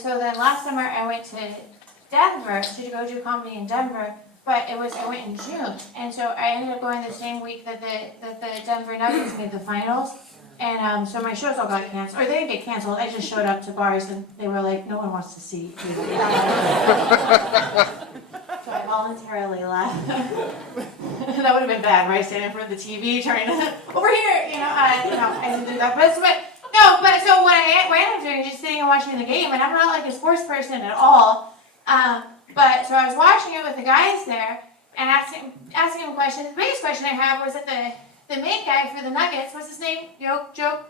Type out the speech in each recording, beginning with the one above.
So then last summer I went to Denver to go do comedy in Denver, but I went in June, and so I ended up going the same week that the Denver Nuggets made the finals, and so my shows all got canceled, or they didn't get canceled. I just showed up to bars and they were like, no one wants to see you. So I voluntarily left. That would have been bad, right? Standing in front of the TV, trying to over here, I didn't do that, but so what I ended up doing is just sitting and watching the game, and I'm not like a sports person at all. But so I was watching it with the guys there and asking him questions. The biggest question I had was that the main guy for the Nuggets, what's his name? Joe?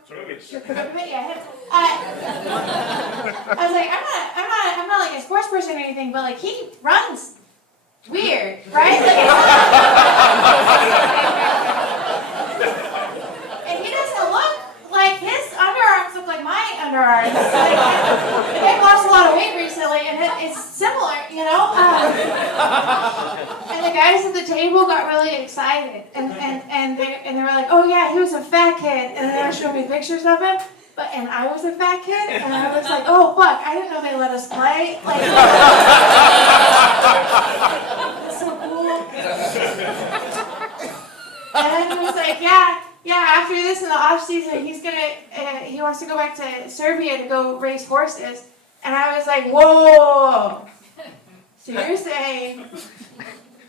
Yeah, him. I was like, I'm not like a sports person or anything, but like he runs weird, right? And he doesn't look like his underarms look like my underarms. I've lost a lot of weight recently, and it's similar, And the guys at the table got really excited, and they were like, "Oh yeah, he was a fat kid," and they were showing me pictures of him. And I was a fat kid, and I was like, "Oh fuck, I didn't know they let us play." Like, it's so cool. And I was like, yeah. After this in the off season, he wants to go back to Serbia to go race horses. And I was like, whoa. So you're saying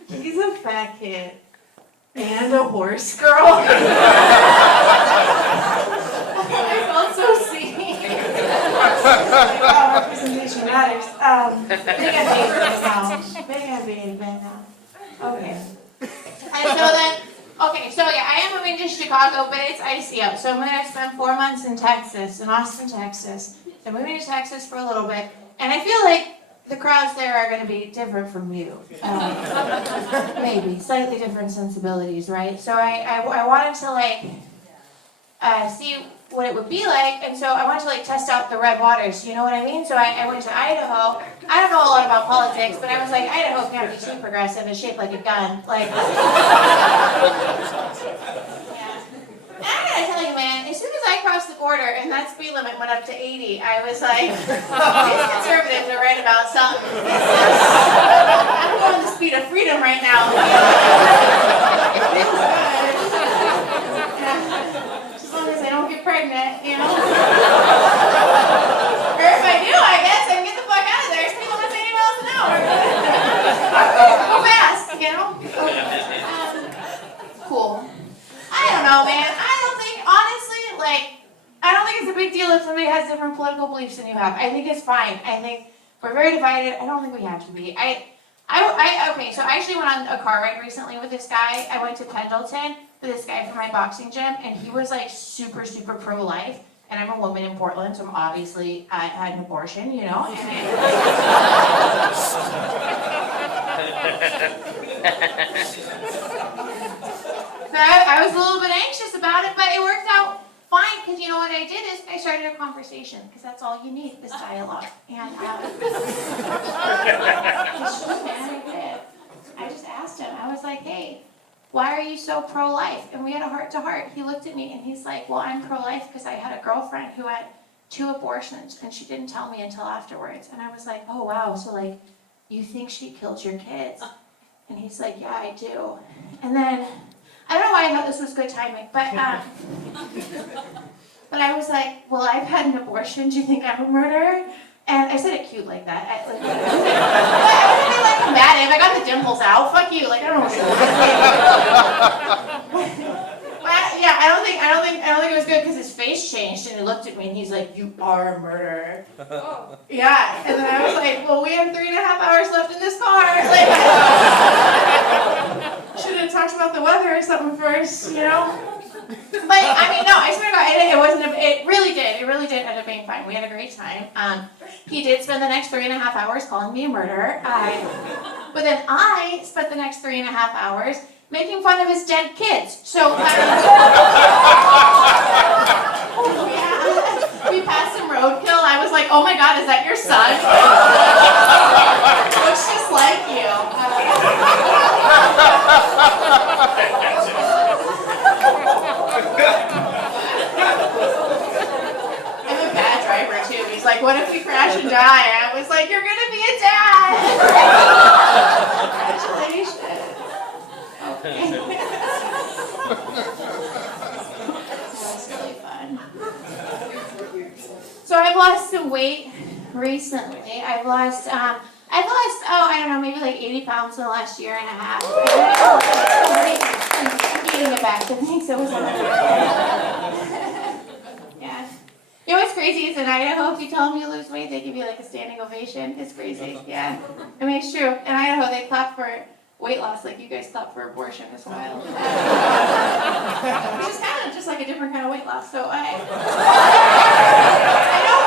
he's a fat kid and a horse girl? I felt so seen. Like, wow, representation matters. Big I'm being right now. Okay. And so then, I am moving to Chicago, but it's icy out. So I'm going to spend 4 months in Austin, Texas. So I'm moving to Texas for a little bit. And I feel like the crowds there are going to be different from you. Maybe. Slightly different sensibilities, right? So I wanted to, see what it would be like. And so I wanted to, test out the red waters. You know what I mean? So I went to Idaho. I don't know a lot about politics, but I was like, Idaho can't be too progressive. It's shaped like a gun. And I gotta tell you, man, as soon as I crossed the border and that speed limit went up to 80, I was like, these conservatives are right about something. I'm going the speed of freedom right now. As long as I don't get pregnant, Or if I do, I guess I can get the fuck out of there. Speed limit's 80 miles an hour. Go fast, Cool. I don't know, man. I don't think it's a big deal if somebody has different political beliefs than you have. I think it's fine. I think we're very divided. I don't think we have to be. Okay, so I actually went on a car ride recently with this guy. I went to Pendleton with this guy from my boxing gym, and he was super, super pro-life. And I'm a woman in Portland, so obviously I had an abortion, I was a little bit anxious about it, but it worked out fine, because what I did is I started a conversation, because that's all you need, this dialogue. And I just asked him, I was like, hey, why are you so pro-life? And we had a heart-to-heart. He looked at me and he's like, well, I'm pro-life because I had a girlfriend who had 2 abortions, and she didn't tell me until afterwards. And I was like, oh, wow, so you think she killed your kids? And he's like, yeah, I do. And then, I don't know why I thought this was good timing, but I was like, well, I've had an abortion. Do you think I'm a murderer? And I said it cute like that. I wouldn't be combative. I got the dimples out. Fuck you. I don't know what you're But yeah, I don't think it was good because his face changed and he looked at me and he's like, you are a murderer. Oh. Yeah. And then I was like, well, we have 3.5 hours left in this car. Should have talked about the weather or something first, But no, I swear to God, it really did end up being fine. We had a great time. He did spend the next 3.5 hours calling me a murderer. But then I spent the next 3.5 hours making fun of his dead kids. So we passed some roadkill. I was like, oh my God, is that your son? Looks just like you. I'm a bad driver too. He's like, what if we crash and die? like, you're gonna be a dad! Congratulations. Okay. That's really fun. So I've lost some weight recently. I've lost, I don't know, maybe like 80 pounds in the last year and a half. I'm getting it back to things that was on Yeah. You know what's crazy is in Idaho, if you tell them you lose weight, they give you like a standing ovation. It's crazy, yeah. I mean, it's true. In Idaho, they clap for weight loss like you guys clap for abortion. It's wild. Which is kind of just like a different kind of weight loss. So I know